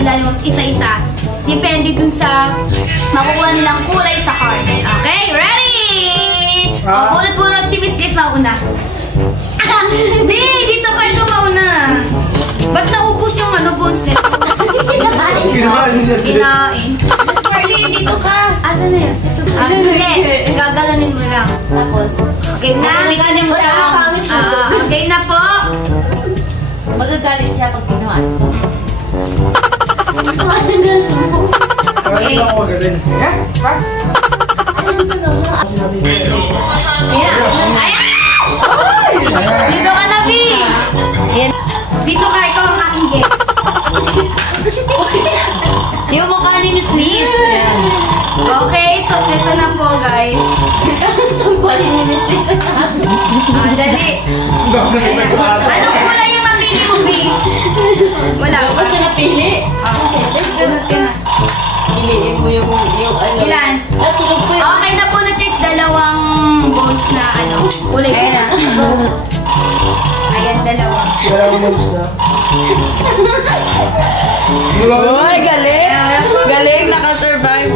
nila yung isa-isa. Depende dun sa makukuha nilang kulay sa cards. Okay, ready? Bunot-bunot si Miss Grace mauna. Hindi, dito kayo mauna. Ba't naubos yung bones nito? Kinain. Miss Marlene, dito ka. Asan na yun? Hindi, gagalanin mo lang. Tapos, okay na? magagalit siya. Okay na po. Magagalit siya pag kinuhaan ko. Ano ganso mo? Okay. Dito ka na, B. Dito ka, ikaw ang aking guest. Yung mukha ni Miss Liz. Okay, so ito na po, guys. Sampalin ni Miss Liz. Dali. Anong kulay yung mapili mo, B? Wala Wala pa siya napili. Bunot ka na. Piliin mo yung ano. Ilan? Natulog ko yun. Okay na po na, Chase. Dalawang bones na kulay. Ayan na. Go. Ayan, dalawa. Dalawang bones na. Uy, galing! Galing, nakasurvive.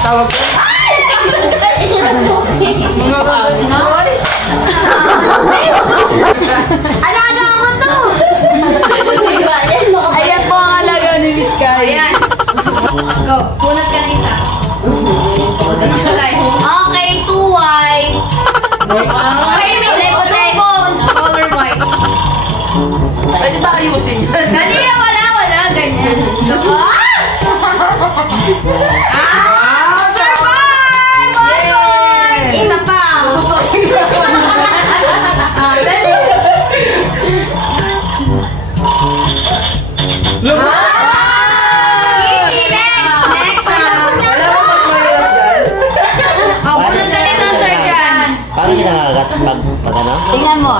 Tawag ko. Alaga mo to! Ayan po ang alaga ni Miss Kai. Ayan. Go. Punot ka na isa. Okay, 2 white. Okay, may 2 bones. Color white. Pwede ba ayusin? Dali, wala. Ganyan. Survive! Boy! Isa pa. Dali. Easy, next round. Punot ka dito, Sir Jan. Paano siya nakagat pag ano? Tingnan mo.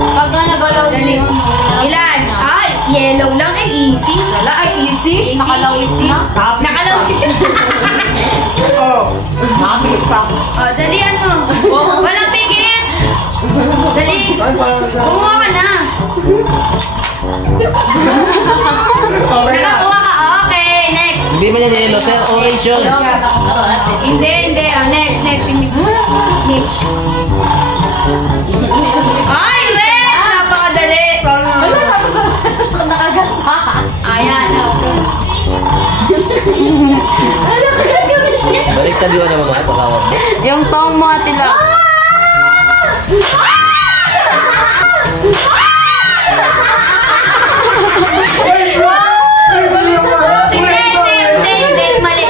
Pag nagalaw dali. Ilan? Ay, yellow lang. Ay, easy. Wala, ay easy. Nakalawis na. Nakalawis. Oo. Nakapikit pa ako. Dalian mo. Walang pikit. Dali. Kumuha ka na. Okay na. Nakakuha ka. Okay, next. Hindi man yan yellow, sir. Orange yun. Hindi. Next. Si Miss Mitch. Ay, red! Napakadali. Ayan. Balik tabi mo naman mga pagkawag mo. Yung tong mga tila. Hindi. Mali.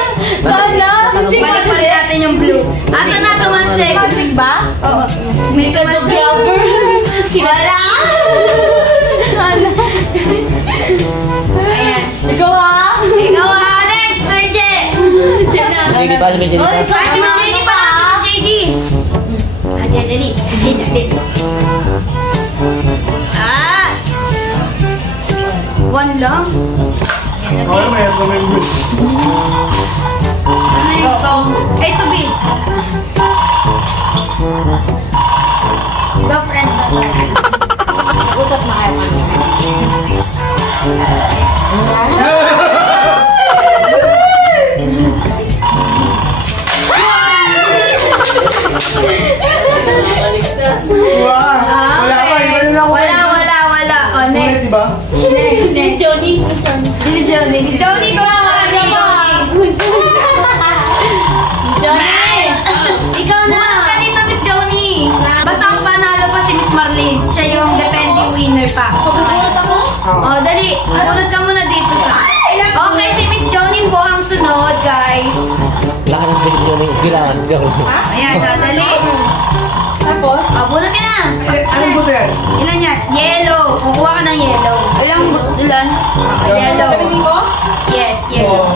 Balik pa rin natin yung blue. Asa na tumansig? Masig ba? Oo. May tumansig. Wala. Ayan. Ikaw ah! Next, Sir J. Sige, pa sabihin dito. Si Miss JD pa. Miss JD. Dali. One lang. Ayan, Okay, may good. Ito, B. Go, friend na tayo. Nag-usap na kayo man. Wala. O, next. Diba? Next. Johnny, Go. Johnny! Ikaw na! Bunot ka dito, Miss Joni. Basta ang panalo pa si Miss Marlene. Siya yung defending winner pa. Pagkakot ako? O, dali. Bunot ka muna dito sa... Okay, si Miss Joni po ang sunod, guys. Wala ka ng special yun yung kailangan. Ayan, dali. Tapos? O, bunot ka na. Anong buto yan? Ilan yan? Yellow. Kukuha ka ng yellow. Ilan? Yellow. Yes, yellow.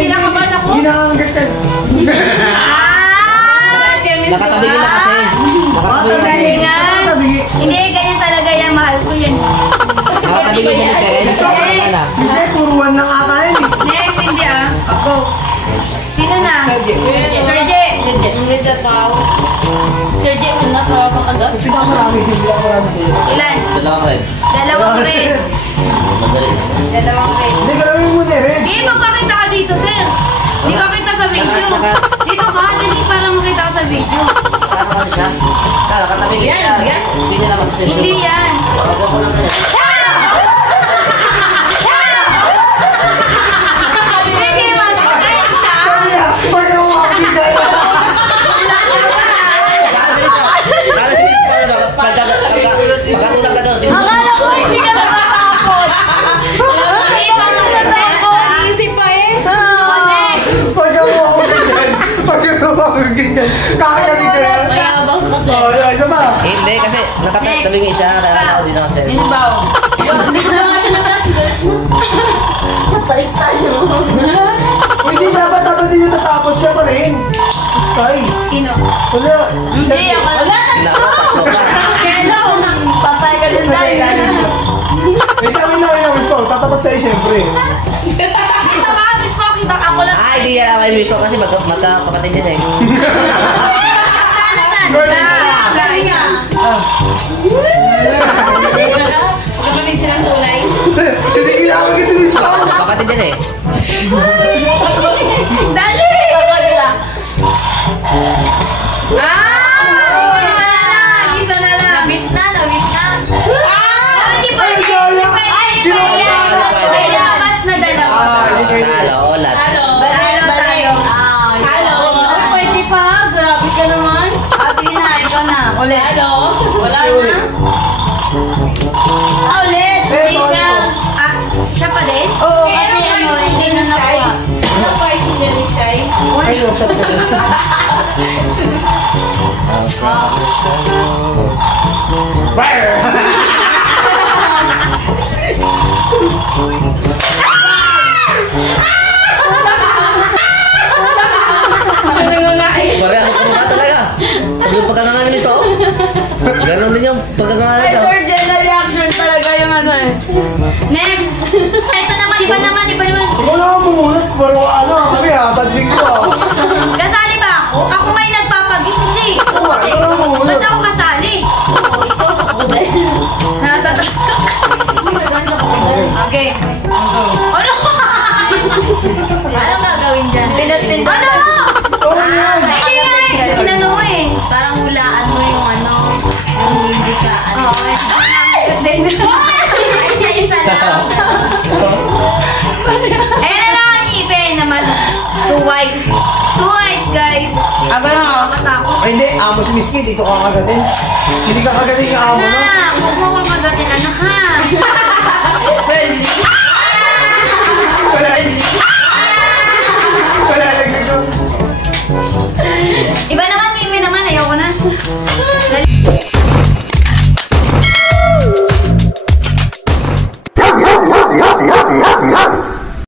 kinakabahan ako. Hindi nakakagat ka. Nakatabigin na kasi. Nakatabigin na kasi. Galingan. Hindi, ganyan talaga yan. Mahal ko yan. Nakatabigin na si Terence. Ano? Hindi, puro 1 lang ata yan eh. Next, hindi Go. Sino na? Sergey. Sergey. Reza Pao. Sergey, una sa pagkagat. Pinakamarami, hindi ako marami. Ilan? Dalawa rin. Dalawang red. Madali. Dalawang red. Hindi, gawin mo na rin. Hindi, magpakita ka dito, sir. Hindi ka kita sa video. Dito ka, dali para makita ka sa video. Nakakalit siya. Nakatabigin na. Hindi niya naman kasi. Hindi yan. Ako ko lang kanya. Hindi, masakit ka. Pagkawakit ka. Kala si Miss Paolo ba? Pagkatulog ka daw. Akala ko hindi ka natatakot. Hindi pa masasakit ka. Iisip pa eh. Next. Pagkawakit ka. Kakagaling ka yan. Mayabang kasi. Oh, isa pa. Hindi kasi nakatabigin siya. Kaya ako din ako sa Yun ba? Hindi ko nga siya nag-touch. Sa palitan mo. Hindi dapat hindi natapos siya pa rin. Sky. Sino? Wala. Hindi, ako lang. Hello. Patay ka din tayo. May kami na yung ito. Tatapat sa'yo siyempre. Dito ka, Miss Pocky. Baka ako lang. Ay, hindi yan ako yung Miss Paolo kasi magkakapatid yan eh. Kapatid silang tulay. Hindi kinakagit yung ito. Kapatid yan eh. Dali! Isa na lang. Nabit na. Hindi pa Ay, yun. sayang. May labas na dalawa. Talo, olat. Panalo tayo. Hello. Pwede pa. Grabe ka naman. Sige na, ikaw na. Ulit. Hello. Wala na. Ulit. Eh, Hindi siya. Siya pa din? Oo, kasi ano, hindi na nakuha. Ano pa yung sinya ni Sky? Ay, yung shot ko. Pare ako kumukha talaga. Pag yung pagkakanga ni Miss Paolo. Ganon din yung pagkakanga Ay, nito. third gen na reaction talaga yung ano eh. Next. Ito naman, iba naman. Ikaw na ang bumunot. Pero kami tansing ko. Kasali ba ako? Ako ngayon nagpapaginsi. Oo nga, ikaw na ang bumunot. Ba't ako kasali? Ako din. Okay. Ano? Anong gagawin dyan? Ano? Oo yan. Hindi nga eh. Inano mo eh. Parang hulaan mo yung ano, yung hindi ka ano. Oo. Then, Isa-isa lang. eh na lang ang ipin naman. 2 whites. 2 whites, guys. Aba lang ako. Matakot. Ay, hindi. Amo si Miss Kid. Dito ka kagatin. Hindi ka kagatin yung amo, no? Anak, huwag mo kang magatin, anak ha. Wala lang ito. Iba naman, ipin naman. Ayoko na. Dali.